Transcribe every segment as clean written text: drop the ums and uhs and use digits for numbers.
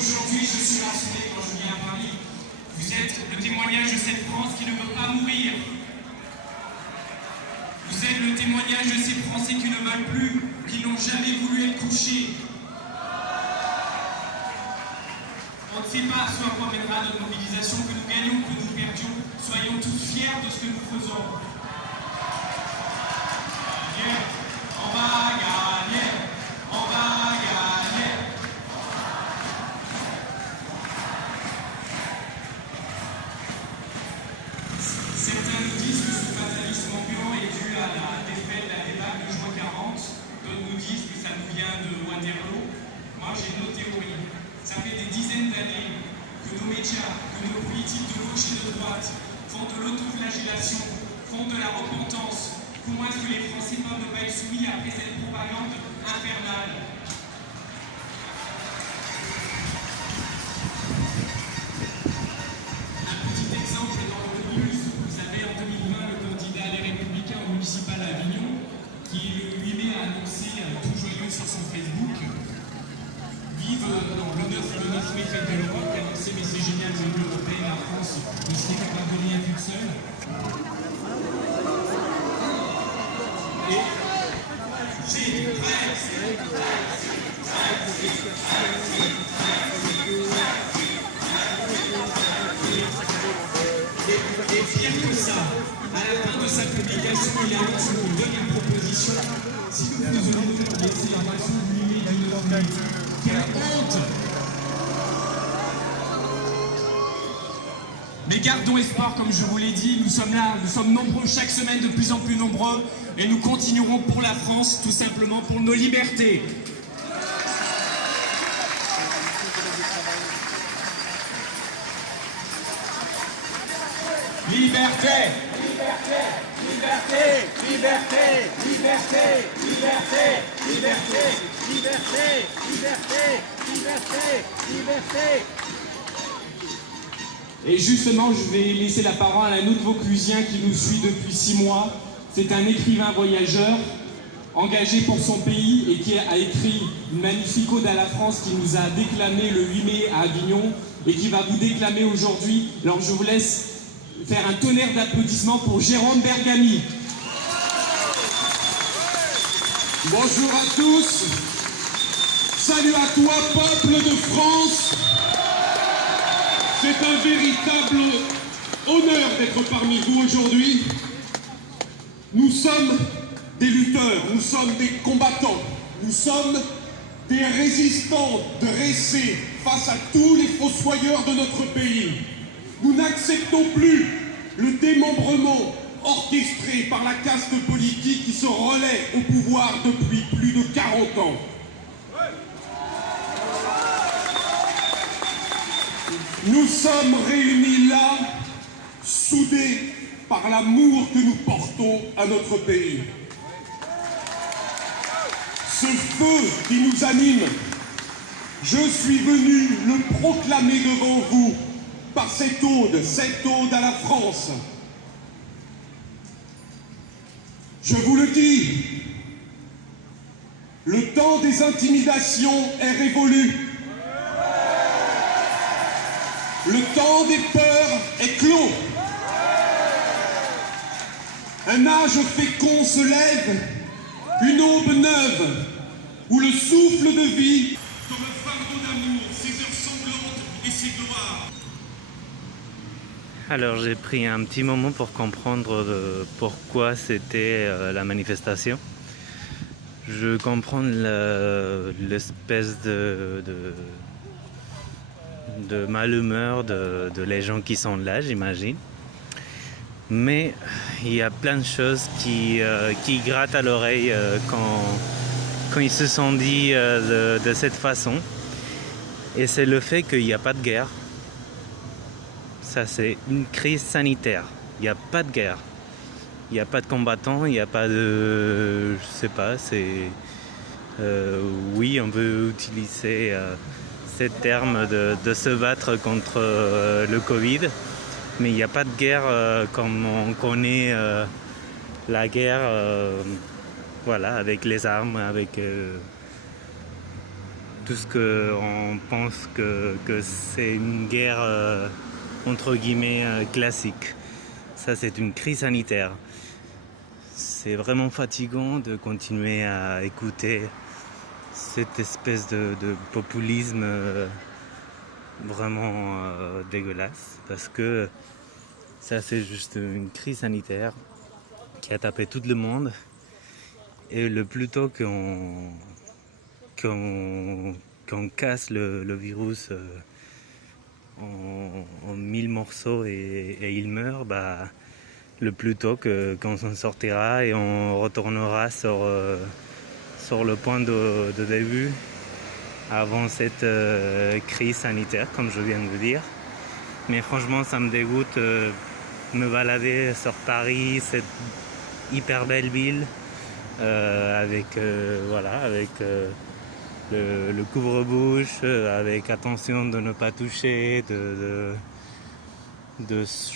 aujourd'hui, je suis rassuré quand je viens à Paris. Vous êtes le témoignage de cette France qui ne veut pas mourir. Vous êtes le témoignage de ces Français qui ne veulent plus, qui n'ont jamais voulu être couchés. On ne sait pas ce à quoi mènera notre mobilisation, que nous gagnons, que nous perdions. Soyons tous fiers de ce que nous faisons. Yeah. On va gagner, on va gagner. Certains nous disent que ce fatalisme ambiant est dû à la défaite, la débâcle de juin 40. D'autres nous disent que ça nous vient de Waterloo. Moi, j'ai une autre théorie. Ça fait des dizaines d'années que nos médias, que nos politiques de gauche et de droite font de l'autoflagellation, font de la repentance. Comment est-ce que les Français peuvent ne pas être soumis après cette propagande infernale? Un petit exemple est dans le news. Vous savez, en 2020, le candidat des Républicains au municipal à Avignon, qui le 8 mai a annoncé tout joyeux sur son Facebook, vive le 9 mai fête de l'Europe, qui a annoncé mais c'est génial, l'Union européenne, la France, ne serait capable de rien toute seule. Et j'ai du et pire que ça, à la fin de sa publication, il annonce qu'on donne une proposition. Si nous faisons les célébrations du 8 mai du 9 mai, quelle honte! Mais gardons espoir, comme je vous l'ai dit, nous sommes là, nous sommes nombreux chaque semaine, de plus en plus nombreux, et nous continuerons pour la France, tout simplement pour nos libertés. Liberté! Liberté! Liberté! Liberté! Liberté! Liberté! Liberté! Liberté! Liberté! Liberté! Liberté! Et justement, je vais laisser la parole à un autre Vauclusien qui nous suit depuis 6 mois. C'est un écrivain voyageur, engagé pour son pays et qui a écrit une magnifique ode à la France qui nous a déclamé le 8 mai à Avignon et qui va vous déclamer aujourd'hui. Alors je vous laisse faire un tonnerre d'applaudissements pour Jérôme Bergamy. Bonjour à tous. Salut à toi, peuple de France. C'est un véritable honneur d'être parmi vous aujourd'hui. Nous sommes des lutteurs, nous sommes des combattants, nous sommes des résistants dressés face à tous les fossoyeurs de notre pays. Nous n'acceptons plus le démembrement orchestré par la caste politique qui se relaie au pouvoir depuis plus de 40 ans. Nous sommes réunis là, soudés par l'amour que nous portons à notre pays. Ce feu qui nous anime, je suis venu le proclamer devant vous par cette ode à la France. Je vous le dis, le temps des intimidations est révolu. Le temps des peurs est clos. Un âge fécond se lève, une aube neuve, où le souffle de vie, comme un fardeau d'amour, ses heures sanglantes et ses gloires. Alors j'ai pris un petit moment pour comprendre pourquoi c'était la manifestation. Je comprends l'espèce de malhumeur de les gens qui sont là, j'imagine. Mais il y a plein de choses qui grattent à l'oreille quand ils se sont dit de cette façon. Et c'est le fait qu'il n'y a pas de guerre. Ça, c'est une crise sanitaire. Il n'y a pas de guerre. Il n'y a pas de combattants, il n'y a pas de... Je sais pas, c'est... oui, on peut utiliser ces termes de se battre contre le Covid, mais il n'y a pas de guerre comme on connaît la guerre, voilà, avec les armes, avec tout ce qu'on pense que c'est une guerre entre guillemets classique. Ça, c'est une crise sanitaire. C'est vraiment fatigant de continuer à écouter cette espèce de populisme vraiment dégueulasse, parce que ça, c'est juste une crise sanitaire qui a tapé tout le monde, et le plus tôt qu'on casse le virus en 1000 morceaux et il meurt, le plus tôt qu'on s'en sortira et on retournera sur le point de début avant cette crise sanitaire, comme je viens de vous dire. Mais franchement, ça me dégoûte me balader sur Paris, cette hyper belle ville, avec le couvre-bouche, avec attention de ne pas toucher, de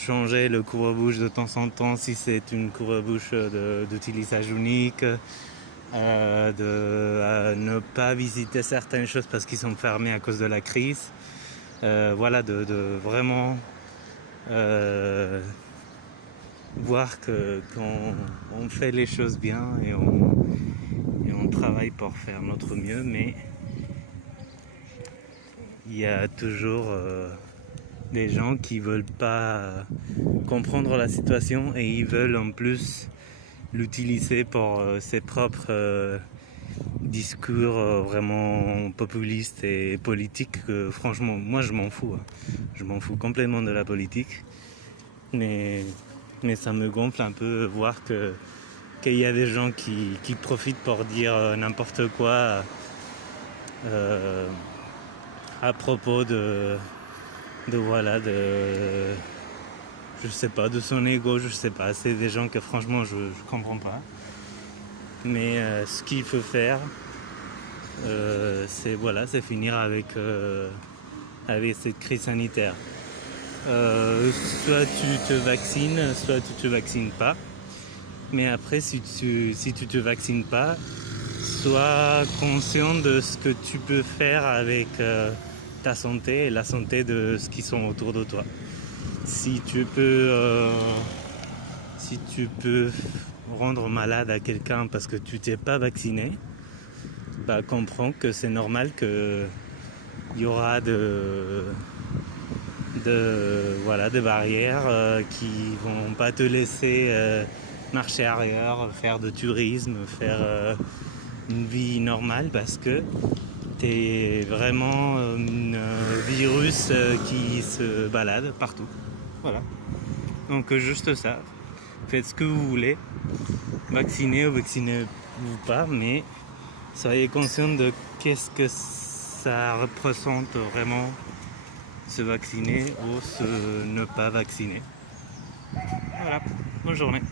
changer le couvre-bouche de temps en temps si c'est une couvre-bouche d'utilisation unique, de ne pas visiter certaines choses parce qu'ils sont fermés à cause de la crise. De vraiment voir qu'on fait les choses bien et on travaille pour faire notre mieux, mais il y a toujours des gens qui veulent pas comprendre la situation et ils veulent en plus l'utiliser pour ses propres discours vraiment populistes et politiques. Franchement, moi je m'en fous. Je m'en fous complètement de la politique. Mais ça me gonfle un peu voir qu'il y a des gens qui profitent pour dire n'importe quoi à propos de je sais pas, de son ego, je sais pas. C'est des gens que franchement je comprends pas. Mais ce qu'il faut faire, c'est finir avec cette crise sanitaire. Soit tu te vaccines, soit tu te vaccines pas. Mais après, si tu te vaccines pas, sois conscient de ce que tu peux faire avec ta santé et la santé de ceux qui sont autour de toi. Si tu peux rendre malade à quelqu'un parce que tu t'es pas vacciné, comprends que c'est normal que il y aura des barrières qui vont pas te laisser marcher arrière, faire de tourisme, faire une vie normale, parce que t'es vraiment un virus qui se balade partout. Voilà. Donc juste ça. Faites ce que vous voulez, vacciné ou pas, mais soyez conscient de qu'est-ce que ça représente vraiment, se vacciner ou se ne pas vacciner. Voilà, bonne journée.